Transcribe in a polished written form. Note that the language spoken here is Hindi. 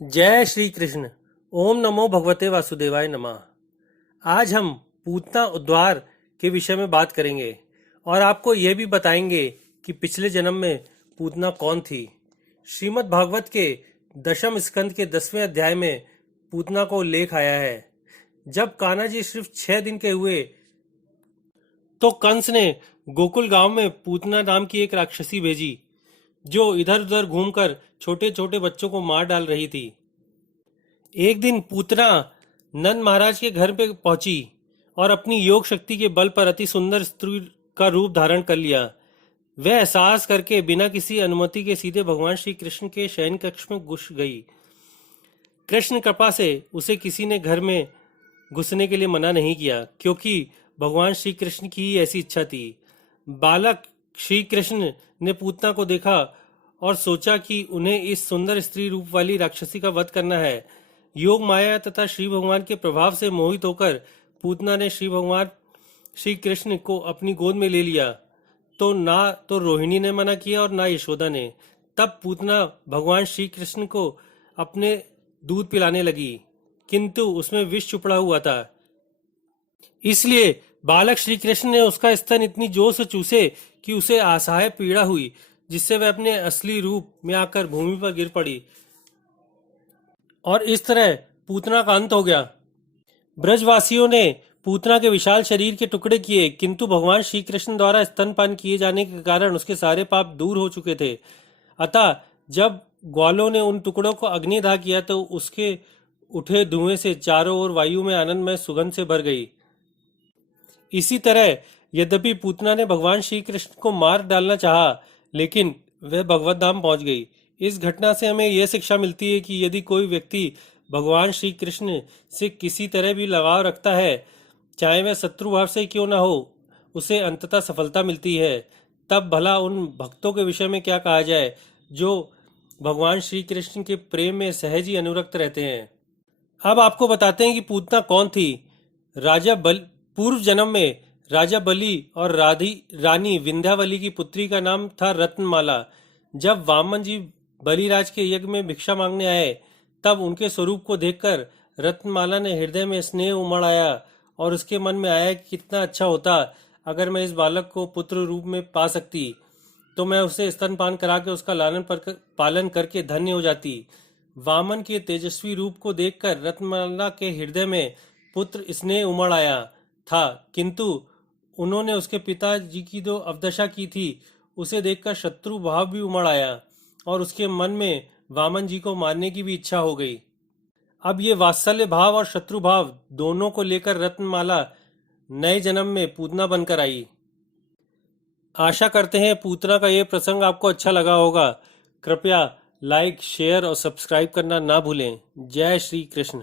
जय श्री कृष्ण। ओम नमो भगवते वासुदेवाय नमः। आज हम पूतना उद्धार के विषय में बात करेंगे और आपको यह भी बताएंगे कि पिछले जन्म में पूतना कौन थी। श्रीमद् भागवत के दशम स्कंद के 10वें अध्याय में पूतना को उल्लेख आया है। जब कान्हा जी सिर्फ 6 दिन के हुए तो कंस ने गोकुल गांव में पूतना नाम की एक राक्षसी भेजी जो इधर उधर घूमकर छोटे छोटे बच्चों को मार डाल रही थी। एक दिन पूतना नंद महाराज के घर पे पहुंची और अपनी योग शक्ति के बल पर अति सुंदर स्त्री का रूप धारण कर लिया। वह एहसास करके बिना किसी अनुमति के सीधे भगवान श्री कृष्ण के शयन कक्ष में घुस गई। कृष्ण कृपा से उसे किसी ने घर में घुसने के लिए मना नहीं किया, क्योंकि भगवान श्री कृष्ण की ही ऐसी इच्छा थी। बालक श्री कृष्ण ने पूतना को देखा और सोचा कि उन्हें इस सुंदर स्त्री रूप वाली राक्षसी का वध करना है। योग माया तथा श्री भगवान के प्रभाव से मोहित होकर पूतना ने श्री भगवान श्री कृष्ण को अपनी गोद में ले लिया। तो ना तो रोहिणी ने मना किया और ना यशोदा ने। तब पूतना भगवान श्री कृष्ण को अपने दूध पिलाने लगी, किंतु उसमें विष छुपड़ा हुआ था। इसलिए बालक श्री कृष्ण ने उसका स्तन इतनी जोर से चूसे कि उसे असहाय पीड़ा हुई, जिससे वह अपने असली रूप में आकर भूमि पर गिर पड़ी और इस तरह पूतना का अंत हो गया। ब्रजवासियों ने पूतना के विशाल शरीर के टुकड़े किए, किंतु भगवान श्री कृष्ण द्वारा स्तनपान किए जाने के कारण उसके सारे पाप दूर हो चुके थे। अतः जब ग्वालों ने उन टुकड़ों को अग्निदाह किया तो उसके उठे धुएं से चारों ओर वायु में आनंदमय सुगंध से भर गई। इसी तरह यद्यपि पूतना ने भगवान श्री कृष्ण को मार डालना चाहा, लेकिन वह भगवत धाम पहुंच गई। इस घटना से हमें यह शिक्षा मिलती है कि यदि कोई व्यक्ति भगवान श्री कृष्ण से किसी तरह भी लगाव रखता है, चाहे वह शत्रु भाव से क्यों न हो, उसे अंततः सफलता मिलती है। तब भला उन भक्तों के विषय में क्या कहा जाए जो भगवान श्री कृष्ण के प्रेम में सहज ही अनुरक्त रहते हैं। अब आपको बताते हैं कि पूतना कौन थी। पूर्व जन्म में राजा बलि और रानी विंध्यावली की पुत्री का नाम था रत्नमाला। जब वामन जी बलिराज के यज्ञ में भिक्षा मांगने आए, तब उनके स्वरूप को देखकर रत्नमाला ने हृदय में स्नेह उमड़ आया और उसके मन में आया कि कितना अच्छा होता अगर मैं इस बालक को पुत्र रूप में पा सकती, तो मैं उसे स्तनपान करा के उसका पालन करके धन्य हो जाती। वामन के तेजस्वी रूप को देखकर रत्नमाला के हृदय में पुत्र स्नेह उमड़ आया था, किंतु उन्होंने उसके पिताजी की जो अवदशा की थी उसे देखकर शत्रु भाव भी उमड़ आया और उसके मन में वामन जी को मारने की भी इच्छा हो गई। अब ये वात्सल्य भाव और शत्रु भाव दोनों को लेकर रत्नमाला नए जन्म में पूतना बनकर आई। आशा करते हैं पूतना का ये प्रसंग आपको अच्छा लगा होगा। कृपया लाइक, शेयर और सब्सक्राइब करना ना भूलें। जय श्री कृष्ण।